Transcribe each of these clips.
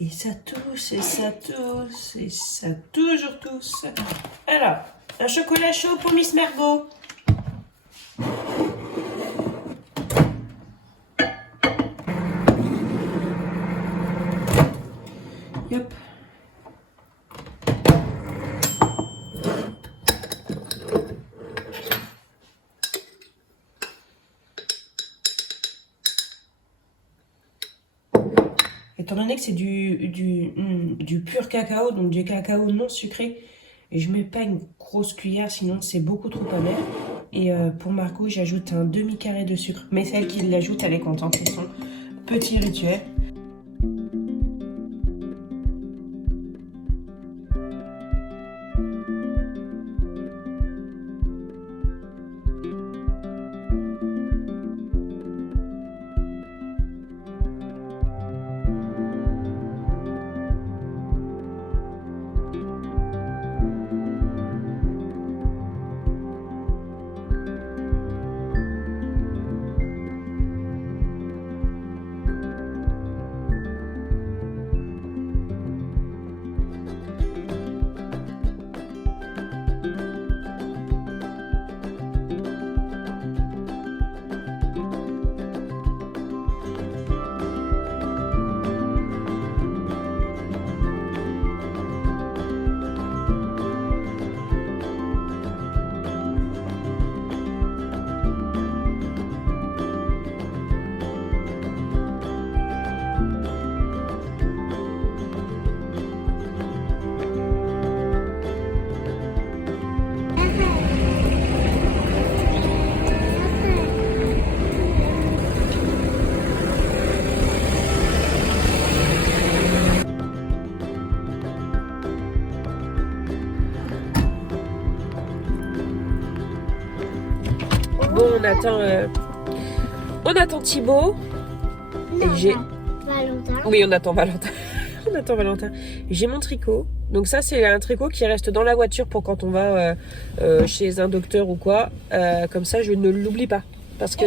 Et ça tousse, et ça tousse, et ça toujours tousse. Alors, un chocolat chaud pour Miss Margot. Yop. Étant donné que c'est du pur cacao, donc du cacao non sucré, et je mets pas une grosse cuillère, sinon c'est beaucoup trop amer. Et pour Margot, j'ajoute un demi-carré de sucre. Mais celle qui l'ajoute, elle est contente. C'est son petit rituel. Bon, on attend Thibaut. Non, J'ai... Valentin. Oui, on attend Valentin. On attend Valentin. J'ai mon tricot. Donc ça, c'est un tricot qui reste dans la voiture pour quand on va chez un docteur ou quoi. Comme ça, je ne l'oublie pas. Parce que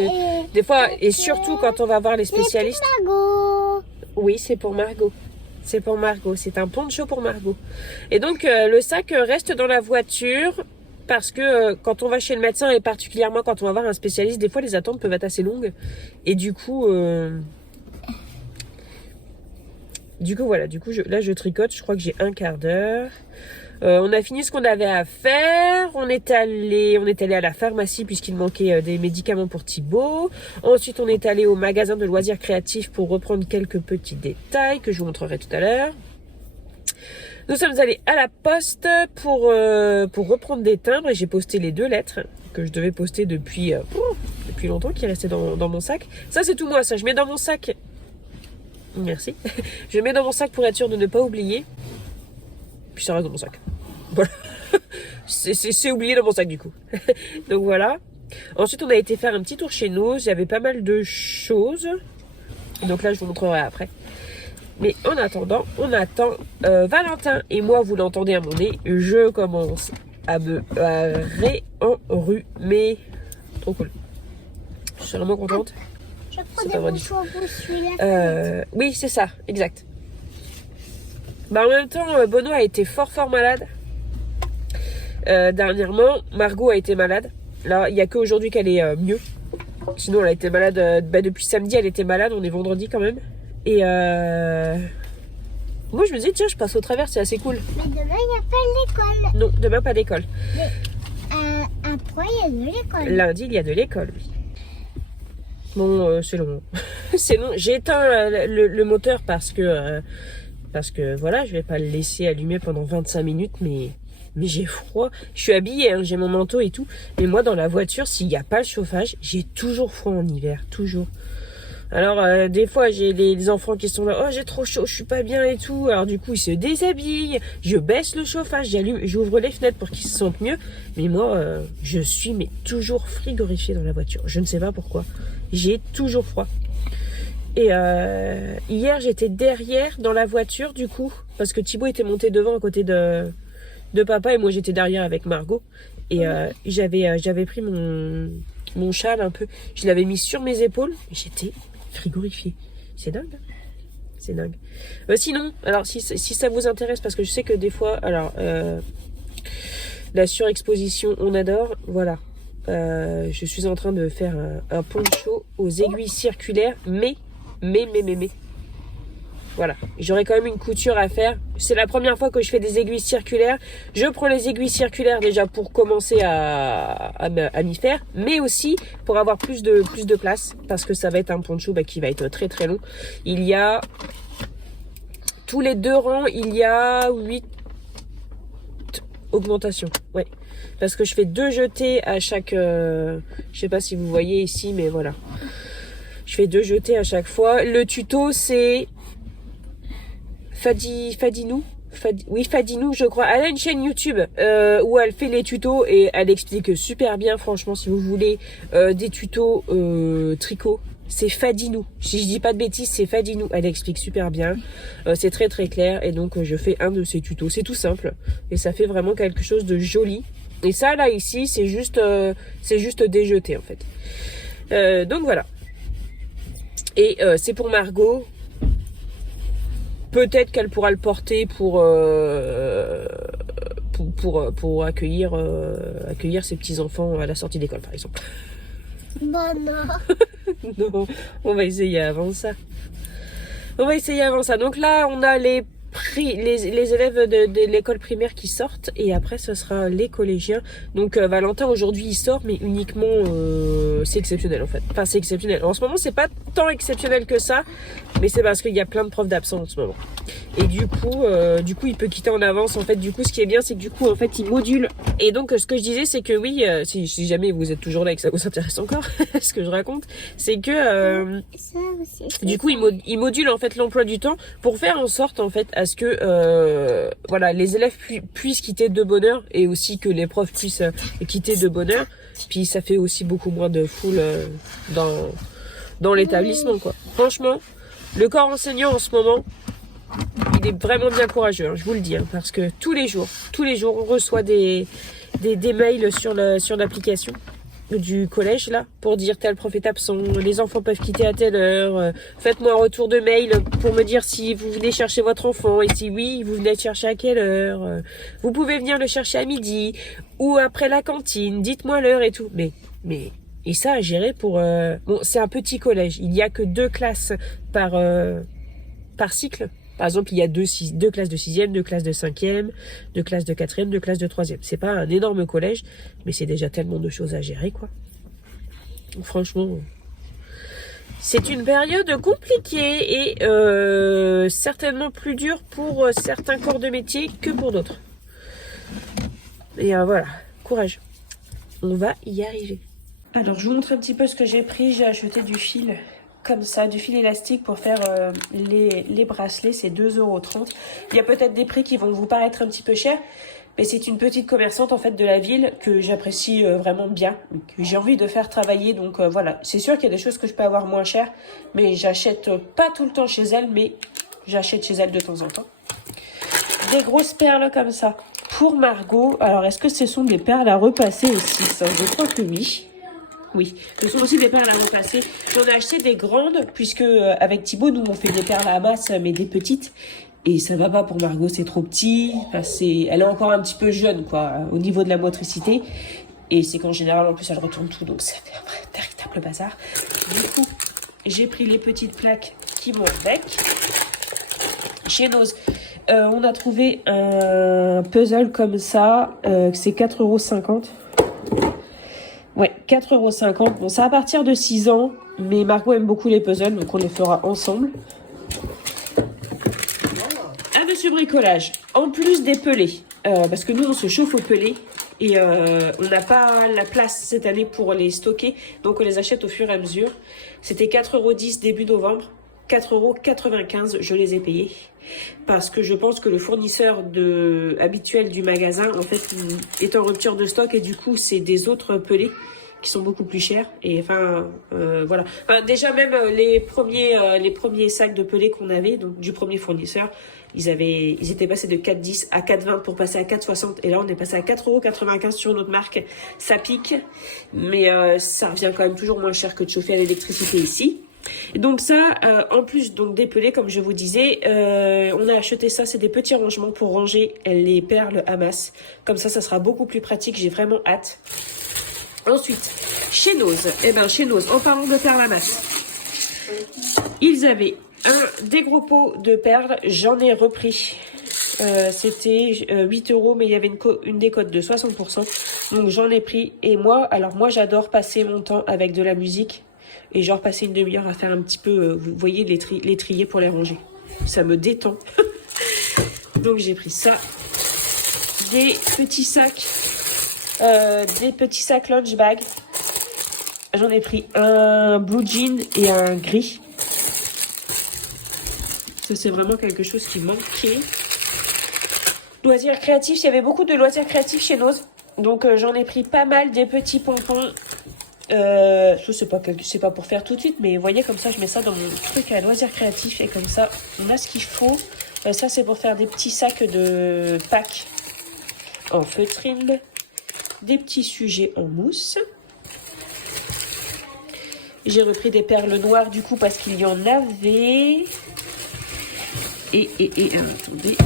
des fois, et surtout quand on va voir les spécialistes... C'est pour Margot. Oui, c'est pour Margot. C'est pour Margot. C'est un poncho pour Margot. Et donc, le sac reste dans la voiture... Parce que quand on va chez le médecin, et particulièrement quand on va voir un spécialiste, des fois les attentes peuvent être assez longues. Et du coup voilà, là je tricote, je crois que j'ai un quart d'heure. On a fini ce qu'on avait à faire. On est allé à la pharmacie puisqu'il manquait des médicaments pour Thibaut. Ensuite, on est allé au magasin de loisirs créatifs pour reprendre quelques petits détails que je vous montrerai tout à l'heure. Nous sommes allés à la poste pour reprendre des timbres et j'ai posté les 2 lettres que je devais poster depuis longtemps, qui restaient dans mon sac. Ça, c'est tout moi, ça. Je mets dans mon sac. Merci. Je mets dans mon sac pour être sûr de ne pas oublier. Puis ça reste dans mon sac. Voilà. C'est oublié dans mon sac du coup. Donc voilà. Ensuite, on a été faire un petit tour chez nous. J'avais pas mal de choses. Donc là, je vous montrerai après. Mais en attendant, on attend Valentin. Et moi, vous l'entendez à mon nez, je commence à me réenrhumer. Trop cool. Je suis vraiment contente. Je prends des bouchons à bouche, celui-là. Oui, c'est ça, exact. Bah, en même temps, Bono a été fort malade. Dernièrement, Margot a été malade. Là, il n'y a qu'aujourd'hui qu'elle est mieux. Sinon, elle a été malade depuis samedi, elle était malade. On est vendredi quand même. Et moi je me dis tiens, je passe au travers, c'est assez cool. Mais demain il n'y a pas l'école. Non, demain pas d'école. Mais après il y a de l'école. Lundi il y a de l'école, oui. Bon, c'est long. C'est long. J'ai éteint le moteur parce que voilà, je vais pas le laisser allumer pendant 25 minutes, mais j'ai froid. Je suis habillée, hein, j'ai mon manteau et tout. Mais moi dans la voiture, s'il n'y a pas le chauffage, j'ai toujours froid en hiver, toujours. Alors des fois j'ai les enfants qui sont là, oh j'ai trop chaud, je suis pas bien et tout. Alors du coup ils se déshabillent, je baisse le chauffage, j'ouvre les fenêtres pour qu'ils se sentent mieux. Mais moi je suis toujours frigorifiée dans la voiture. Je ne sais pas pourquoi. J'ai toujours froid. Et hier j'étais derrière dans la voiture du coup, parce que Thibaut était monté devant à côté de papa et moi j'étais derrière avec Margot. Et j'avais pris mon châle un peu, je l'avais mis sur mes épaules et j'étais frigorifiée. C'est dingue. Hein. C'est dingue. Sinon, alors si ça vous intéresse, parce que je sais que des fois, alors la surexposition, on adore. Voilà. Je suis en train de faire un poncho aux aiguilles circulaires, mais. Voilà. J'aurai quand même une couture à faire. C'est la première fois que je fais des aiguilles circulaires. Je prends les aiguilles circulaires déjà pour commencer à m'y faire, mais aussi pour avoir plus de place, parce que ça va être un poncho qui va être très très long. Il y a tous les 2 rangs, il y a 8 augmentations. Ouais. Parce que je fais 2 jetés à chaque... je sais pas si vous voyez ici, mais voilà. Je fais 2 jetés à chaque fois. Le tuto, c'est... Fadinou, je crois. Elle a une chaîne YouTube où elle fait les tutos et elle explique super bien. Franchement, si vous voulez des tutos tricot, c'est Fadinou. Si je dis pas de bêtises, c'est Fadinou. Elle explique super bien. C'est très très clair et donc je fais un de ces tutos. C'est tout simple et ça fait vraiment quelque chose de joli. Et ça là ici, c'est juste déjeté en fait. Donc voilà. Et c'est pour Margot. Peut-être qu'elle pourra le porter pour accueillir ses petits-enfants à la sortie d'école, par exemple. Bon, non. Non, on va essayer avant ça. Donc là, on a les élèves de l'école primaire qui sortent et après ce sera les collégiens. Donc Valentin aujourd'hui il sort mais uniquement c'est exceptionnel en fait. Enfin c'est exceptionnel. En ce moment c'est pas tant exceptionnel que ça, mais c'est parce qu'il y a plein de profs d'absents en ce moment. Et du coup il peut quitter en avance en fait. Du coup ce qui est bien c'est que du coup en fait il module. Et donc ce que je disais c'est que oui si jamais vous êtes toujours là et que ça vous intéresse encore ce que je raconte, c'est que Ça aussi. du coup il module en fait l'emploi du temps pour faire en sorte en fait à ce que voilà les élèves puissent quitter de bonne heure et aussi que les profs puissent quitter de bonne heure. Puis ça fait aussi beaucoup moins de foule dans l'établissement quoi. Franchement, le corps enseignant en ce moment, il est vraiment bien courageux, hein, je vous le dis, hein, parce que tous les jours, on reçoit des mails sur l'application du collège là pour dire tel prof est absent, les enfants peuvent quitter à telle heure, faites-moi un retour de mail pour me dire si vous venez chercher votre enfant et si oui vous venez le chercher à quelle heure, vous pouvez venir le chercher à midi ou après la cantine, dites-moi l'heure et tout. Mais et ça à gérer pour bon c'est un petit collège, il y a que 2 classes par cycle. Par exemple, il y a 2 classes de 6e, 2 classes de 5e, 2 classes de 4e, 2 classes de 3e. C'est pas un énorme collège, mais c'est déjà tellement de choses à gérer, quoi. Donc, franchement, c'est une période compliquée et certainement plus dure pour certains corps de métier que pour d'autres. Et voilà, courage. On va y arriver. Alors, je vous montre un petit peu ce que j'ai pris. J'ai acheté du fil. Comme ça, du fil élastique pour faire les bracelets, c'est 2,30 €. Il y a peut-être des prix qui vont vous paraître un petit peu chers, mais c'est une petite commerçante en fait de la ville que j'apprécie vraiment bien, que j'ai envie de faire travailler. Donc voilà, c'est sûr qu'il y a des choses que je peux avoir moins chères, mais j'achète pas tout le temps chez elle, mais j'achète chez elle de temps en temps. Des grosses perles comme ça pour Margot. Alors, est-ce que ce sont des perles à repasser aussi ça? Je crois que oui. Oui, ce sont aussi des perles à repasser. J'en ai acheté des grandes, puisque avec Thibaut, nous, on fait des perles à masse, mais des petites. Et ça va pas pour Margot, c'est trop petit. Enfin, elle est encore un petit peu jeune, quoi, au niveau de la motricité. Et c'est qu'en général, en plus, elle retourne tout, donc ça fait un véritable bazar. Du coup, j'ai pris les petites plaques qui vont avec. Chez Noz, on a trouvé un puzzle comme ça, c'est 4,50 €. Ouais, 4,50 €. Bon, c'est à partir de 6 ans, mais Margot aime beaucoup les puzzles, donc on les fera ensemble. Un monsieur bricolage, en plus des pelés, parce que nous on se chauffe aux pelés, et on n'a pas la place cette année pour les stocker, donc on les achète au fur et à mesure. C'était 4,10 € début novembre, 4,95 € je les ai payés, parce que je pense que le fournisseur habituel du magasin en fait est en rupture de stock et du coup c'est des autres pelés qui sont beaucoup plus chers. Et enfin voilà, enfin, déjà même les premiers sacs de pelés qu'on avait, donc du premier fournisseur, ils étaient passés de 4,10 à 4,20 pour passer à 4,60, et là on est passé à 4,95 € sur notre marque. Ça pique, mais ça revient quand même toujours moins cher que de chauffer à l'électricité ici. Et donc ça, en plus donc des pelés, comme je vous disais, on a acheté ça, c'est des petits rangements pour ranger les perles Hamas. Comme ça sera beaucoup plus pratique, j'ai vraiment hâte. Ensuite, chez Nose, chez Nose, en parlant de perles Hamas, ils avaient des gros pots de perles, j'en ai repris. C'était 8 €, mais il y avait une décote de 60%. Donc j'en ai pris. Et moi j'adore passer mon temps avec de la musique. Et genre passer une demi-heure à faire un petit peu, vous voyez, les trier pour les ranger. Ça me détend. Donc j'ai pris ça. Des petits sacs lunch bag. J'en ai pris un blue jean et un gris. Ça c'est vraiment quelque chose qui manquait. Loisirs créatifs, il y avait beaucoup de loisirs créatifs chez Nose. Donc j'en ai pris pas mal, des petits pompons. C'est pas pour faire tout de suite, mais vous voyez, comme ça je mets ça dans mon truc à loisirs créatifs et comme ça on a ce qu'il faut. Ça c'est pour faire des petits sacs de Pâques en feutrine, des petits sujets en mousse. J'ai repris des perles noires du coup parce qu'il y en avait. Et attendez,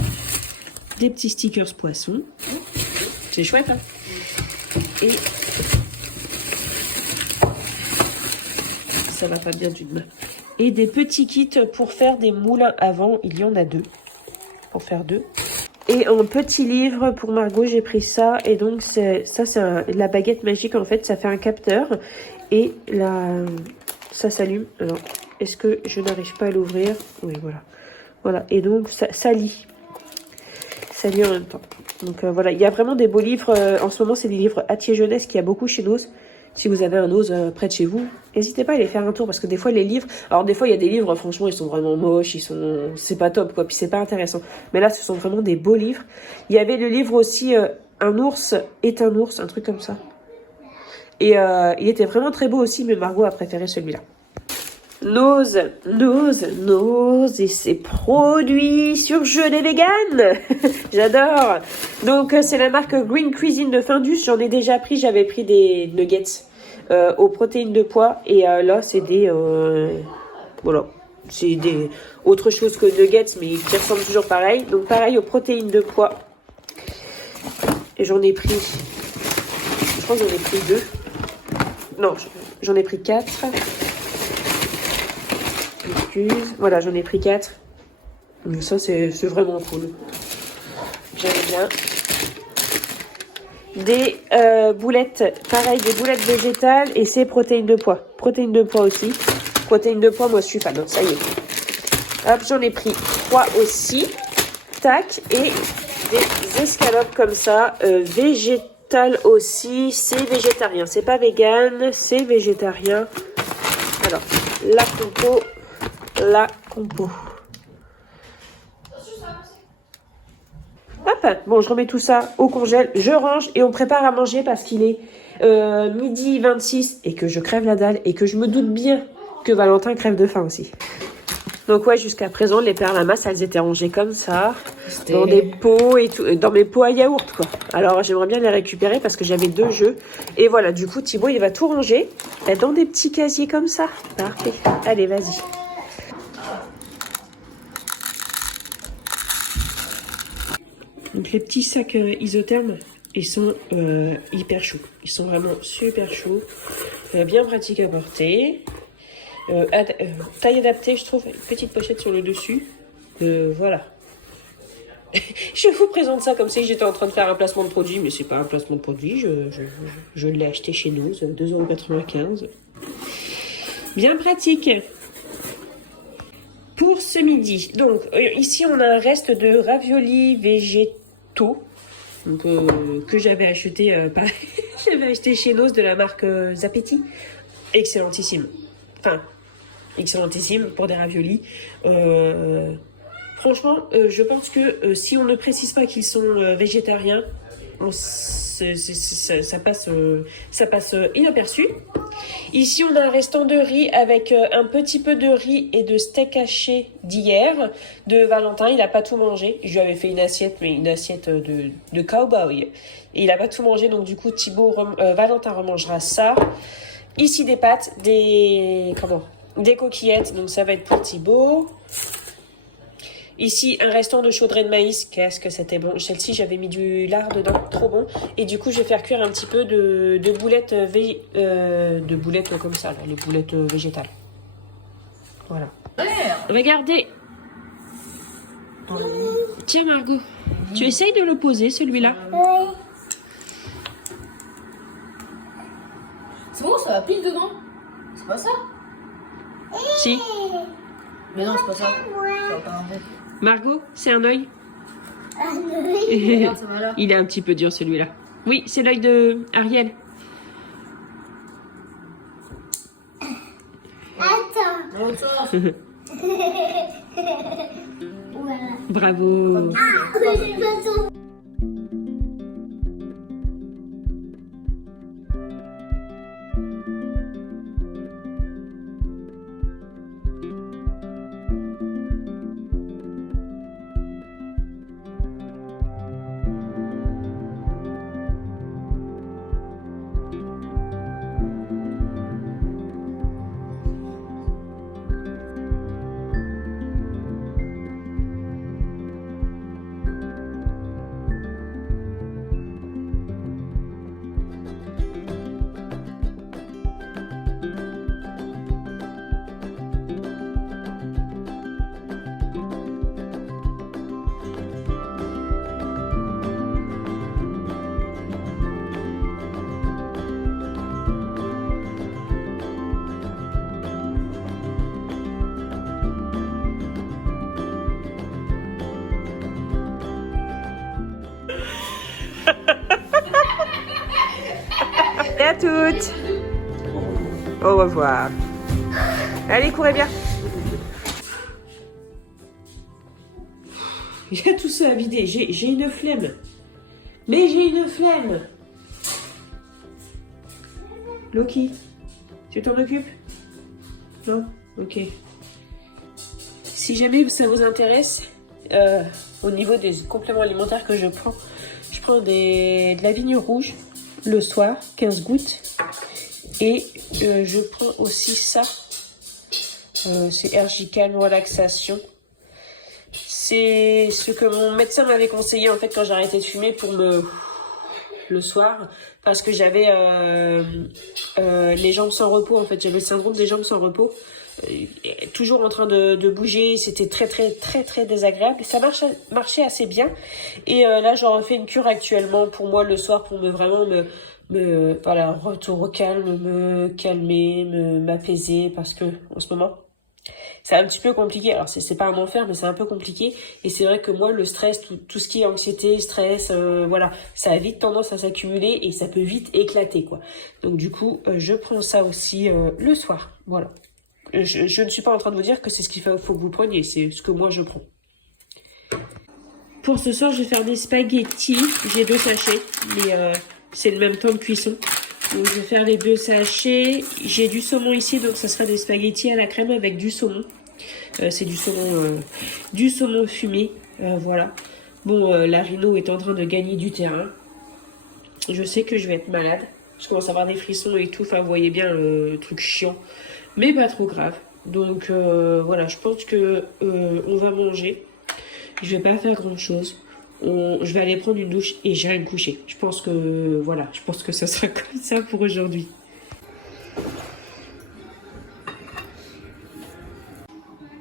des petits stickers poissons. C'est chouette, hein. Et ça va pas bien d'une main. Et des petits kits pour faire des moulins à vent. Il y en a 2. Pour faire 2. Et un petit livre pour Margot, j'ai pris ça. Et donc, c'est la baguette magique, en fait. Ça fait un capteur. Et ça s'allume. Alors, est-ce que je n'arrive pas à l'ouvrir? Oui, voilà. Voilà. Et donc, ça lit. Ça lit en même temps. Donc, voilà. Il y a vraiment des beaux livres. En ce moment, c'est des livres Hatier Jeunesse qu'il y a beaucoup chez Nose. Si vous avez un Nose près de chez vous, n'hésitez pas à aller faire un tour parce que des fois les livres, alors des fois il y a des livres franchement ils sont vraiment moches, c'est pas top quoi, puis c'est pas intéressant. Mais là ce sont vraiment des beaux livres. Il y avait le livre aussi Un ours est un ours, un truc comme ça. Et il était vraiment très beau aussi, mais Margot a préféré celui-là. Nose et ses produits surgelés vegan. J'adore. Donc c'est la marque Green Cuisine de Findus. J'en ai déjà pris, j'avais pris des nuggets aux protéines de pois et là c'est des voilà, c'est des autre chose que nuggets mais qui ressemblent toujours pareil. Donc pareil aux protéines de pois. Et j'en ai pris, je crois que j'en ai pris 2. Non, j'en ai pris 4. Voilà, j'en ai pris 4. Donc ça, c'est vraiment cool. J'aime bien. Des boulettes, pareil, des boulettes végétales et c'est protéines de pois. Protéines de pois aussi. Protéines de pois, moi, je suis fan. Ça y est. Hop, j'en ai pris 3 aussi. Tac. Et des escalopes comme ça. Végétales aussi. C'est végétarien. C'est pas vegan, c'est végétarien. Alors, la compo. Hop, bon, je remets tout ça au congèle, je range et on prépare à manger parce qu'il est midi 26 et que je crève la dalle et que je me doute bien que Valentin crève de faim aussi. Donc ouais, jusqu'à présent, les perles Hamas, elles étaient rangées comme ça, dans des pots et tout, dans mes pots à yaourt, quoi. Alors j'aimerais bien les récupérer parce que j'avais 2 jeux. Et voilà, du coup, Thibaut, il va tout ranger dans des petits casiers comme ça. Parfait. Allez, vas-y. Donc les petits sacs isothermes, ils sont hyper chauds. Ils sont vraiment super chauds. Bien pratiques à porter. Taille adaptée, je trouve. Une petite pochette sur le dessus. Voilà. Je vous présente ça comme si j'étais en train de faire un placement de produit, mais c'est pas un placement de produit. Je l'ai acheté chez nous, 2,95 €. Bien pratique. Pour ce midi, donc ici on a un reste de raviolis végétaux donc, que j'avais acheté j'avais acheté chez Nose de la marque Zapetti. Excellentissime. Enfin, excellentissime pour des raviolis. Franchement, je pense que si on ne précise pas qu'ils sont végétariens, ça passe inaperçu. Ici, on a un restant de riz avec un petit peu de riz et de steak haché d'hier de Valentin. Il n'a pas tout mangé. Je lui avais fait une assiette, mais une assiette de cowboy. Et il n'a pas tout mangé, donc du coup, Valentin remangera ça. Ici, des pâtes, des coquillettes, donc ça va être pour Thibaut. Ici, un restant de chaudrée de maïs. Qu'est-ce que c'était bon. Celle-ci, j'avais mis du lard dedans. Trop bon. Et du coup, je vais faire cuire un petit peu de boulettes, de boulettes comme ça, là, les boulettes végétales. Voilà. Regardez. Tiens, Margot. Tu essayes de le poser, celui-là? Oui. C'est bon, ça va pile dedans. C'est pas ça? Si. Mais non, c'est pas ça. Ça va pas en fait. Margot, c'est un œil. Regarde, ça va là. Il est un petit peu dur, celui-là. Oui, c'est l'œil de Ariel. Attends. Bon, ça. Voilà. Bravo. Ah, mais j'ai pas tout. Et à toutes. Au revoir. Allez, courez bien. Il y a tout ça à vider. J'ai une flemme. Mais j'ai une flemme. Loki, tu t'en occupes? Non? Ok. Si jamais ça vous intéresse, au niveau des compléments alimentaires que je prends de la vigne rouge le soir, 15 gouttes. Et je prends aussi ça. C'est Ergicalm relaxation. C'est ce que mon médecin m'avait conseillé en fait quand j'ai arrêté de fumer le soir, parce que j'avais les jambes sans repos en fait. J'avais le syndrome des jambes sans repos. Toujours en train de bouger, c'était très désagréable. Ça marchait assez bien. Et là, je refais une cure actuellement pour moi le soir pour voilà, retour au calme, me calmer, m'apaiser, parce que en ce moment c'est un petit peu compliqué. Alors c'est pas un enfer, mais c'est un peu compliqué. Et c'est vrai que moi, le stress, tout ce qui est anxiété, stress, voilà, ça a vite tendance à s'accumuler et ça peut vite éclater, quoi. Donc du coup, je prends ça aussi le soir. Voilà. Je ne suis pas en train de vous dire que c'est ce qu'il faut que vous preniez, c'est ce que moi je prends. Pour ce soir, je vais faire des spaghettis. J'ai 2 sachets, mais c'est le même temps de cuisson. Donc je vais faire les 2 sachets. J'ai du saumon ici, donc ça sera des spaghettis à la crème avec du saumon. C'est du saumon fumé, voilà. Bon, la Rhino est en train de gagner du terrain. Je sais que je vais être malade. Je commence à avoir des frissons et tout. Enfin, vous voyez bien le truc chiant. Mais pas trop grave. Donc voilà, je pense que on va manger. Je vais pas faire grand chose. Je vais aller prendre une douche et j'irai me coucher. Je pense que voilà, je pense que ça sera comme ça pour aujourd'hui.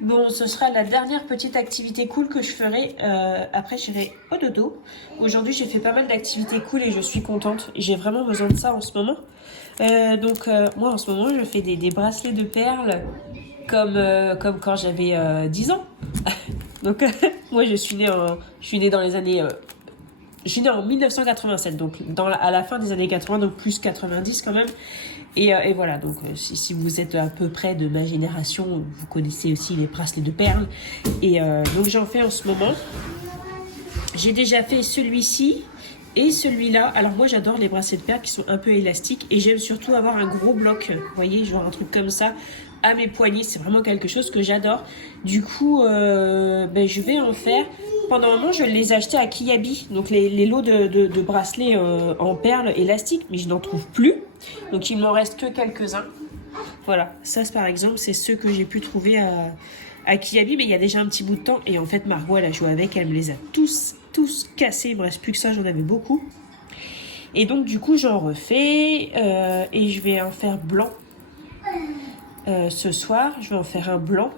Bon, ce sera la dernière petite activité cool que je ferai. Après, j'irai au dodo. Aujourd'hui, j'ai fait pas mal d'activités cool et je suis contente. J'ai vraiment besoin de ça en ce moment. Moi, en ce moment, je fais des bracelets de perles comme quand j'avais 10 ans. Donc, moi, je suis née dans les années... je suis née en 1987, donc à la fin des années 80, donc plus 90 quand même. Et voilà, donc si vous êtes à peu près de ma génération, vous connaissez aussi les bracelets de perles. Et donc j'en fais en ce moment. J'ai déjà fait celui-ci et celui-là. Alors moi j'adore les bracelets de perles qui sont un peu élastiques. Et j'aime surtout avoir un gros bloc, vous voyez, genre un truc comme ça à mes poignets. C'est vraiment quelque chose que j'adore. Du coup, je vais en faire. Pendant un moment, je les achetais à Kiabi, donc les lots de bracelets en perles élastiques, mais je n'en trouve plus. Donc il m'en reste que quelques-uns. Voilà, ça par exemple, c'est ceux que j'ai pu trouver à Kiabi, mais il y a déjà un petit bout de temps. Et en fait, Margot, elle a joué avec, elle me les a tous cassés. Il me reste plus que ça, j'en avais beaucoup. Et donc, du coup, j'en refais et je vais en faire blanc. Ce soir, je vais en faire un blanc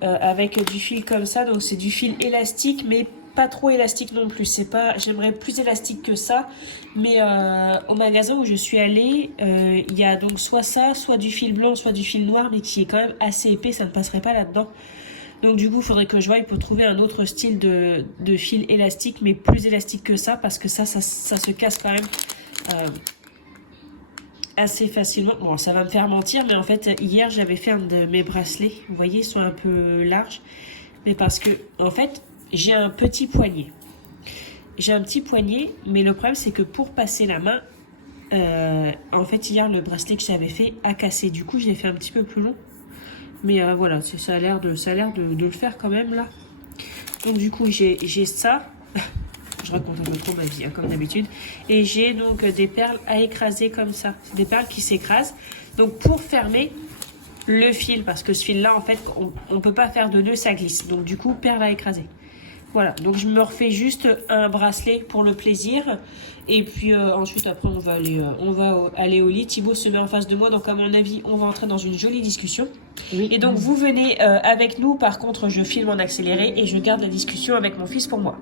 avec du fil comme ça. Donc, c'est du fil élastique, mais pas trop élastique non plus. C'est pas, j'aimerais plus élastique que ça. Mais au magasin où je suis allée, il y a donc soit ça, soit du fil blanc, soit du fil noir, mais qui est quand même assez épais. Ça ne passerait pas là-dedans. Donc du coup, il faudrait que je voie pour trouver un autre style de fil élastique, mais plus élastique que ça, parce que ça se casse quand même assez facilement. Bon, ça va me faire mentir, mais en fait, hier, j'avais fait un de mes bracelets. Vous voyez, ils sont un peu larges. Mais parce que, en fait, j'ai un petit poignet. J'ai un petit poignet, mais le problème, c'est que pour passer la main, en fait, hier, le bracelet que j'avais fait a cassé. Du coup, je l'ai fait un petit peu plus long. Mais voilà, ça a l'air de le faire quand même, là. Donc, du coup, j'ai ça. Je raconte un peu trop ma vie, hein, comme d'habitude. Et j'ai donc des perles à écraser comme ça. C'est des perles qui s'écrasent. Donc, pour fermer le fil, parce que ce fil-là, en fait, on ne peut pas faire de nœud, ça glisse. Donc, du coup, perles à écraser. Voilà, donc je me refais juste un bracelet pour le plaisir. Et puis ensuite, après, on va aller au lit. Thibaut se met en face de moi, donc à mon avis, on va entrer dans une jolie discussion. Oui. Et donc, vous venez avec nous. Par contre, je filme en accéléré et je garde la discussion avec mon fils pour moi.